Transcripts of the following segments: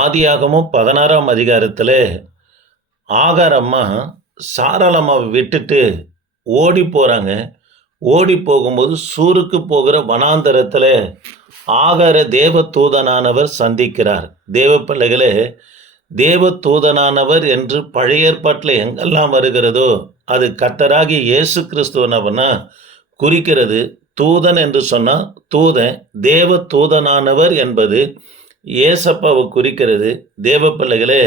ஆதியாகமம் 16ஆம் அதிகாரத்திலே ஆகார் அம்மா சாராள் அம்மாவை விட்டுட்டு ஓடி போறாங்க. ஓடி போகும்போது சூருக்கு போகிற வனாந்தரத்தில் ஆகார தேவ தூதனானவர் சந்திக்கிறார். தேவ பிள்ளைகளே, தேவ தூதனானவர் என்று பழைய ஏற்பாட்டில் எங்கெல்லாம் வருகிறதோ அது கர்த்தராகிய இயேசு கிறிஸ்துவனவனா குறிக்கிறது. தூதன் என்று சொன்னால் தூதன், தேவ தூதனானவர் என்பது ஏசப்பாவை குறிக்கிறது. தேவ பிள்ளைகளே,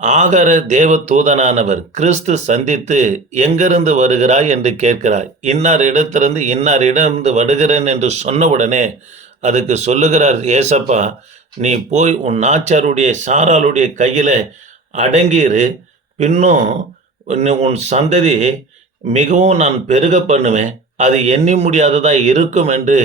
ஆகார தேவ தூதனானவர் கிறிஸ்து சந்தித்து எங்கிருந்து வருகிறாய் என்று கேட்கிறாய். இன்னார் இடத்திலிருந்து இன்னார் இடமிருந்து வருகிறேன் என்று சொன்னவுடனே அதுக்கு சொல்லுகிறார் ஏசப்பா, நீ போய் உன் நாச்சாருடைய சாராளுடைய கையில் அடங்கிரு, பின்னும் உன் சந்ததி மிகவும் நான் பெருக பண்ணுவேன், அது எண்ணி முடியாததா இருக்கும் என்று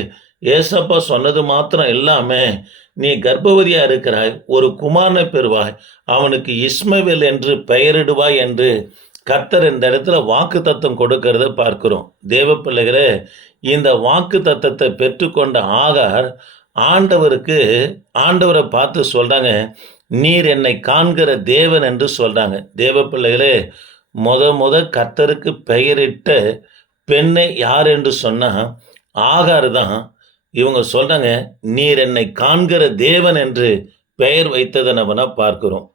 ஏசப்பா சொன்னது மாத்திரம் இல்லாமல் நீ கர்ப்பவதியா இருக்கிறாய், ஒரு குமாரனை பெறுவாய், அவனுக்கு இஸ்மவேல் என்று பெயரிடுவாய் என்று கர்த்தர் இந்த இடத்துல வாக்கு தத்தம் கொடுக்கறத பார்க்கிறோம். தேவ பிள்ளைகளே, இந்த வாக்கு தத்தத்தை பெற்றுக்கொண்ட ஆகார் ஆண்டவரை பார்த்து சொல்றாங்க, நீர் என்னை காண்கிற தேவன் என்று சொல்றாங்க. தேவ பிள்ளைகளே, முத கர்த்தருக்கு பெயரிட்ட பெண்ணை யார் என்று சொன்னா ஆகார் தான். இவங்க சொல்றாங்க, நீர் என்னை காண்கிற தேவன் என்று பெயர் வைத்ததை நம்ம பார்க்கிறோம்.